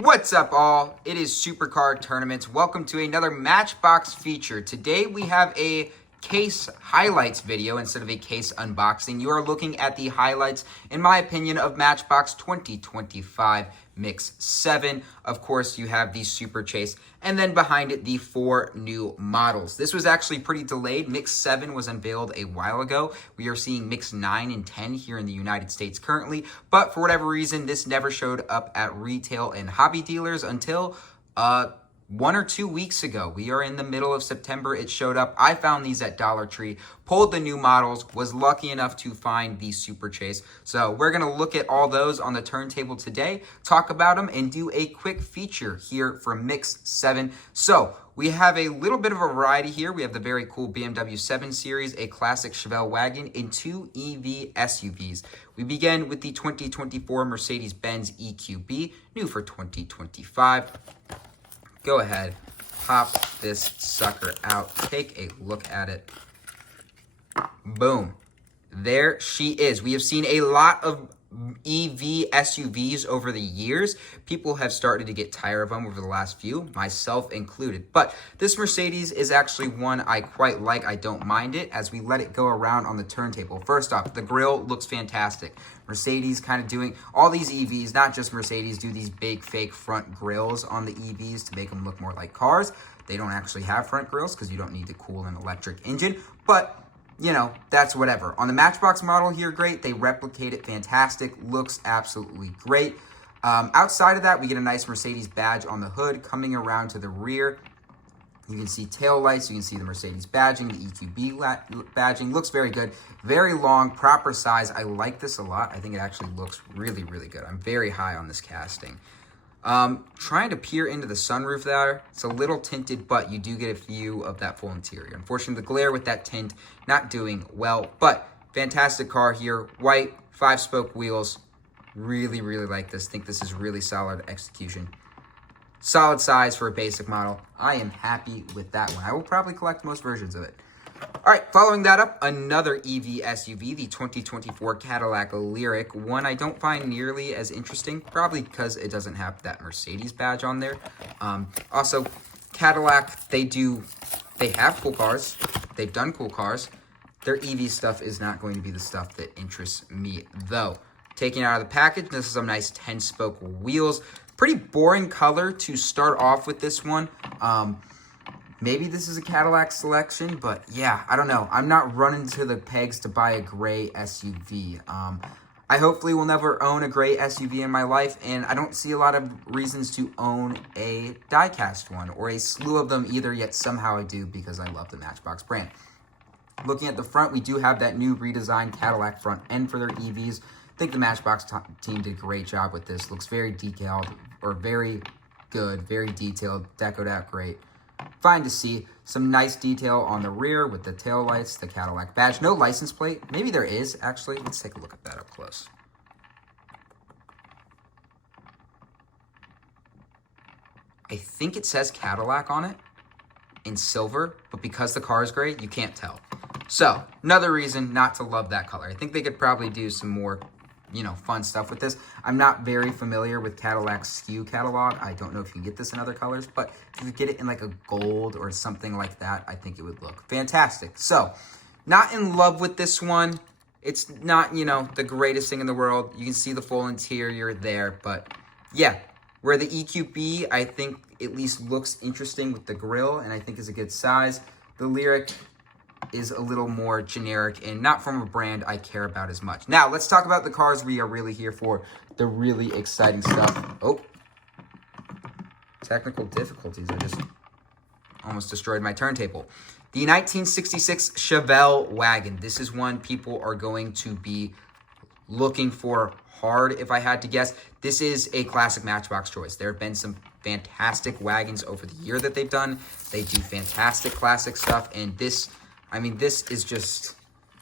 What's up, all? It is Supercar Tournaments. Welcome to another Matchbox feature. Today we have a case highlights video instead of a case unboxing. You are looking at the highlights, in my opinion, of Matchbox 2025 Mix 7. Of course, you have the Super Chase, and then behind it, the 4 new models. This was actually pretty delayed. Mix 7 was unveiled a while ago. We are seeing Mix 9 and 10 here in the United States currently, but for whatever reason, this never showed up at retail and hobby dealers until 1 or 2 weeks ago. We are in the middle of September. It showed up. I found these at Dollar Tree, pulled the new models, was lucky enough to find the Super Chase. So we're going to look at all those on the turntable today, talk about them, and do a quick feature here for Mix 7. So we have a little bit of a variety here. We have the very cool BMW 7 Series, a classic Chevelle wagon, and 2 EV SUVs. We begin with the 2024 Mercedes-Benz EQB, new for 2025. Go ahead, pop this sucker out, take a look at it. Boom. There she is. We have seen a lot of EV SUVs over the years. People have started to get tired of them over the last few, myself included. But this Mercedes is actually one I quite like. I don't mind it as we let it go around on the turntable. First off, the grille looks fantastic. Mercedes kind of doing, all these EVs, not just Mercedes, do these big fake front grills on the EVs to make them look more like cars. They don't actually have front grills because you don't need to cool an electric engine, but you know, that's whatever. On the Matchbox model here, great. They replicate it fantastic. Looks absolutely great. Outside of that, we get a nice Mercedes badge on the hood coming around to the rear. You can see tail lights. You can see the Mercedes badging, the EQB badging. Looks very good. Very long, proper size. I like this a lot. I think it actually looks really, really good. I'm very high on this casting. Trying to peer into the sunroof there. It's a little tinted, but you do get a view of that full interior. Unfortunately, the glare with that tint, not doing well, but fantastic car here. White, 5-spoke wheels. Really, really like this. Think this is really solid execution. Solid size for a basic model. I am happy with that one. I will probably collect most versions of it. All right, following that up, another EV SUV, the 2024 Cadillac Lyriq. One I don't find nearly as interesting, probably because it doesn't have that Mercedes badge on there. Also, Cadillac, they have cool cars. They've done cool cars. Their EV stuff is not going to be the stuff that interests me, though. Taking out of the package, this is some nice 10-spoke wheels. Pretty boring color to start off with this one. Maybe this is a Cadillac selection, but yeah, I don't know. I'm not running to the pegs to buy a gray SUV. I hopefully will never own a gray SUV in my life, and I don't see a lot of reasons to own a die-cast one, or a slew of them either, yet somehow I do because I love the Matchbox brand. Looking at the front, we do have that new redesigned Cadillac front end for their EVs. I think the Matchbox team did a great job with this. Looks very decaled, or very good, very detailed, decoed out great. Fine to see. Some nice detail on the rear with the tail lights, the Cadillac badge. No license plate. Maybe there is, actually. Let's take a look at that up close. I think it says Cadillac on it in silver, but because the car is gray, you can't tell. So, another reason not to love that color. I think they could probably do some more, fun stuff with this. I'm not very familiar with Cadillac's SKU catalog. I don't know if you can get this in other colors, but if you get it in like a gold or something like that, I think it would look fantastic. So, not in love with this one. It's not, the greatest thing in the world. You can see the full interior there, but yeah. Where the EQB, I think, at least looks interesting with the grille, and I think is a good size. The Lyriq is a little more generic and not from a brand I care about as much. Now, let's talk about the cars we are really here for, the really exciting stuff. Oh, technical difficulties. I just almost destroyed my turntable. The 1966 Chevelle wagon. This is one people are going to be looking for hard, if I had to guess. This is a classic Matchbox choice. There have been some fantastic wagons over the year that they've done. They do fantastic classic stuff, and this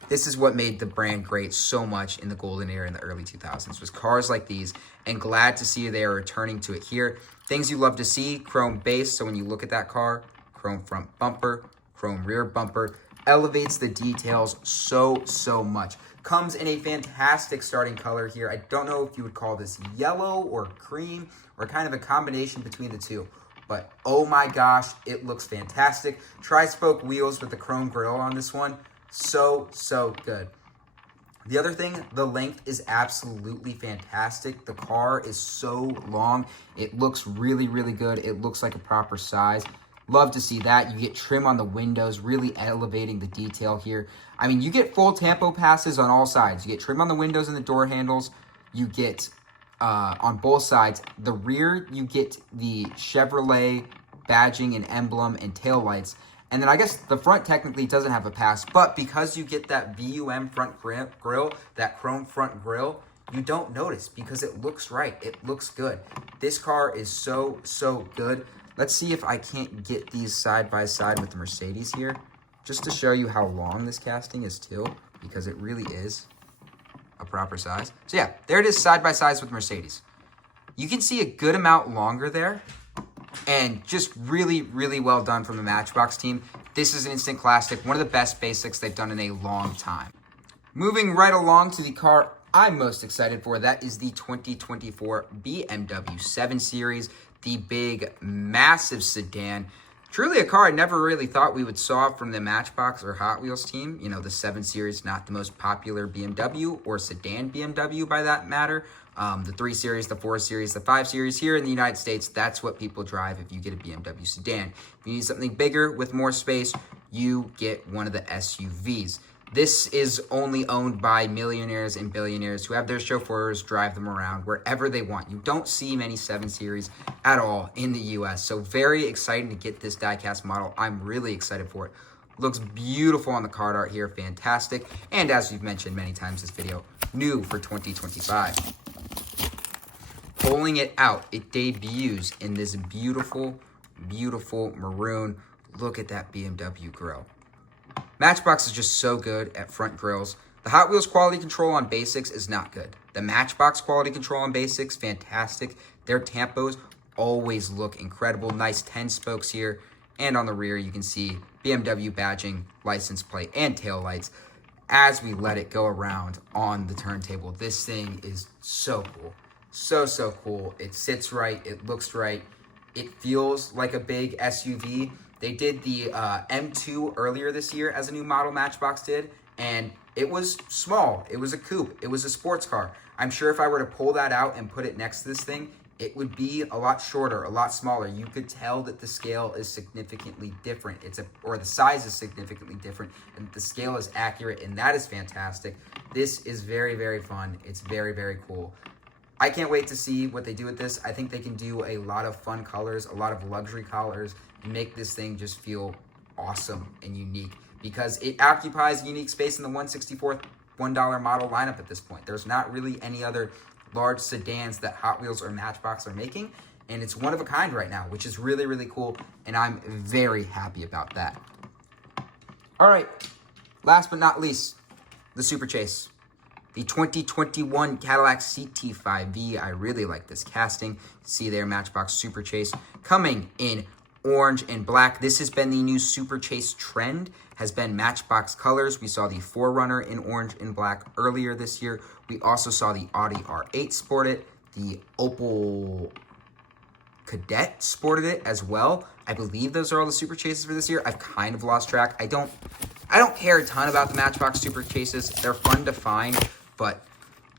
is what made the brand great so much in the golden era in the early 2000s, was cars like these, and glad to see they are returning to it here. Things you love to see, chrome base, so when you look at that car, chrome front bumper, chrome rear bumper, elevates the details so much. Comes in a fantastic starting color here. I don't know if you would call this yellow or cream or kind of a combination between the two. But oh my gosh, it looks fantastic. Tri-spoke wheels with the chrome grille on this one. So good. The other thing, the length is absolutely fantastic. The car is so long. It looks really good. It looks like a proper size. Love to see that. You get trim on the windows, really elevating the detail here. I mean, you get full tampo passes on all sides. You get trim on the windows and the door handles. You get, on both sides, the rear, you get the Chevrolet badging and emblem and tail lights. And then I guess the front technically doesn't have a pass, but because you get that VUM front grille, that chrome front grille, you don't notice because it looks right. It looks good. This car is so good. Let's see if I can't get these side by side with the Mercedes here, just to show you how long this casting is too, because it really is a proper size. So yeah, there it is side by side with Mercedes. You can see a good amount longer there, and just really well done from the Matchbox team. This is an instant classic, one of the best basics they've done in a long time. Moving right along to the car I'm most excited for, that is the 2024 BMW 7 Series. The big, massive sedan. Truly a car I never really thought we would saw from the Matchbox or Hot Wheels team. You know, the 7 Series, not the most popular BMW or sedan BMW by that matter. The 3 Series, the 4 Series, the 5 Series here in the United States, that's what people drive if you get a BMW sedan. If you need something bigger with more space, you get one of the SUVs. This is only owned by millionaires and billionaires who have their chauffeurs drive them around wherever they want. You don't see many 7 Series at all in the US. So very exciting to get this diecast model. I'm really excited for it. Looks beautiful on the card art here. Fantastic. And as we've mentioned many times this video, new for 2025. Pulling it out, it debuts in this beautiful maroon. Look at that BMW grille. Matchbox is just so good at front grills. The Hot Wheels quality control on basics is not good. The Matchbox quality control on basics, fantastic. Their tampos always look incredible. Nice 10 spokes here. And on the rear, you can see BMW badging, license plate, and tail lights as we let it go around on the turntable. This thing is so cool. So cool. It sits right. It looks right. It feels like a big SUV. They did the M2 earlier this year as a new model, Matchbox did, and it was small. It was a coupe. It was a sports car. I'm sure if I were to pull that out and put it next to this thing, it would be a lot shorter, a lot smaller. You could tell that the scale is significantly different. Or the size is significantly different, and the scale is accurate, and that is fantastic. This is very fun. It's very cool. I can't wait to see what they do with this. I think they can do a lot of fun colors, a lot of luxury colors, and make this thing just feel awesome and unique because it occupies unique space in the 1/64th $1 model lineup at this point. There's not really any other large sedans that Hot Wheels or Matchbox are making, and it's one of a kind right now, which is really cool, and I'm very happy about that. All right, last but not least, the Super Chase. The 2021 Cadillac CT5V. I really like this casting. See there, Matchbox Super Chase coming in orange and black. This has been the new Super Chase trend, has been Matchbox colors. We saw the 4Runner in orange and black earlier this year. We also saw the Audi R8 sport it. The Opel Kadett sported it as well. I believe those are all the Super Chases for this year. I've kind of lost track. I don't care a ton about the Matchbox Super Chases. They're fun to find, but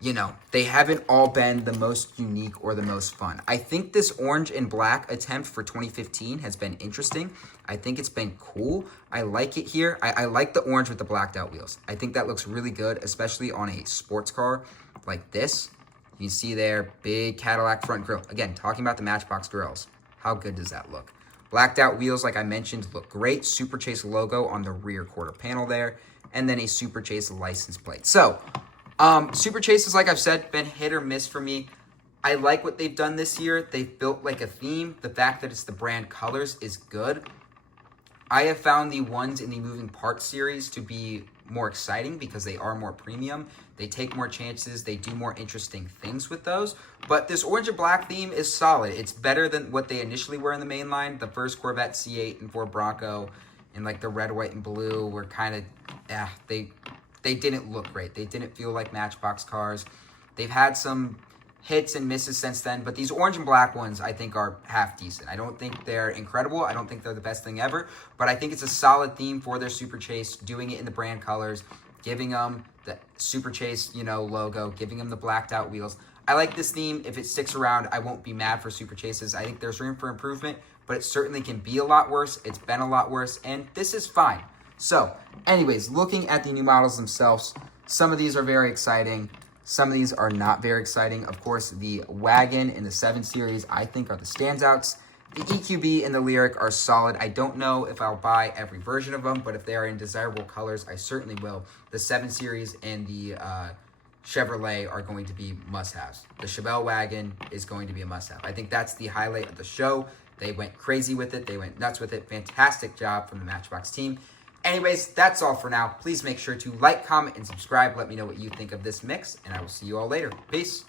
you know, they haven't all been the most unique or the most fun. I think this orange and black attempt for 2015 has been interesting. I think it's been cool. I like it here. I like the orange with the blacked out wheels. I think that looks really good, especially on a sports car like this. You see there, big Cadillac front grille. Again, talking about the Matchbox grills. How good does that look? Blacked out wheels, like I mentioned, look great. Super Chase logo on the rear quarter panel there. And then a Super Chase license plate. So, Super Chases, like I've said, been hit or miss for me. I like what they've done this year. They've built like a theme. The fact that it's the brand colors is good. I have found the ones in the moving parts series to be more exciting because they are more premium. They take more chances. They do more interesting things with those. But this orange and black theme is solid. It's better than what they initially were in the main line. The first Corvette C8 and Ford Bronco and like the red, white, and blue were kind of, they didn't look great. They didn't feel like Matchbox cars. They've had some hits and misses since then, but these orange and black ones I think are half decent. I don't think they're incredible. I don't think they're the best thing ever, but I think it's a solid theme for their Super Chase, doing it in the brand colors, giving them the Super Chase, logo, giving them the blacked out wheels. I like this theme. If it sticks around, I won't be mad for Super Chases. I think there's room for improvement, but it certainly can be a lot worse. It's been a lot worse, and this is fine. So, anyways, looking at the new models themselves, some of these are very exciting. Some of these are not very exciting. Of course, the Wagon in the 7 Series, I think, are the standouts. The EQB and the Lyric are solid. I don't know if I'll buy every version of them, but if they are in desirable colors, I certainly will. The 7 Series and the Chevrolet are going to be must-haves. The Chevelle Wagon is going to be a must-have. I think that's the highlight of the show. They went crazy with it. They went nuts with it. Fantastic job from the Matchbox team. Anyways, that's all for now. Please make sure to like, comment, and subscribe. Let me know what you think of this mix, and I will see you all later. Peace.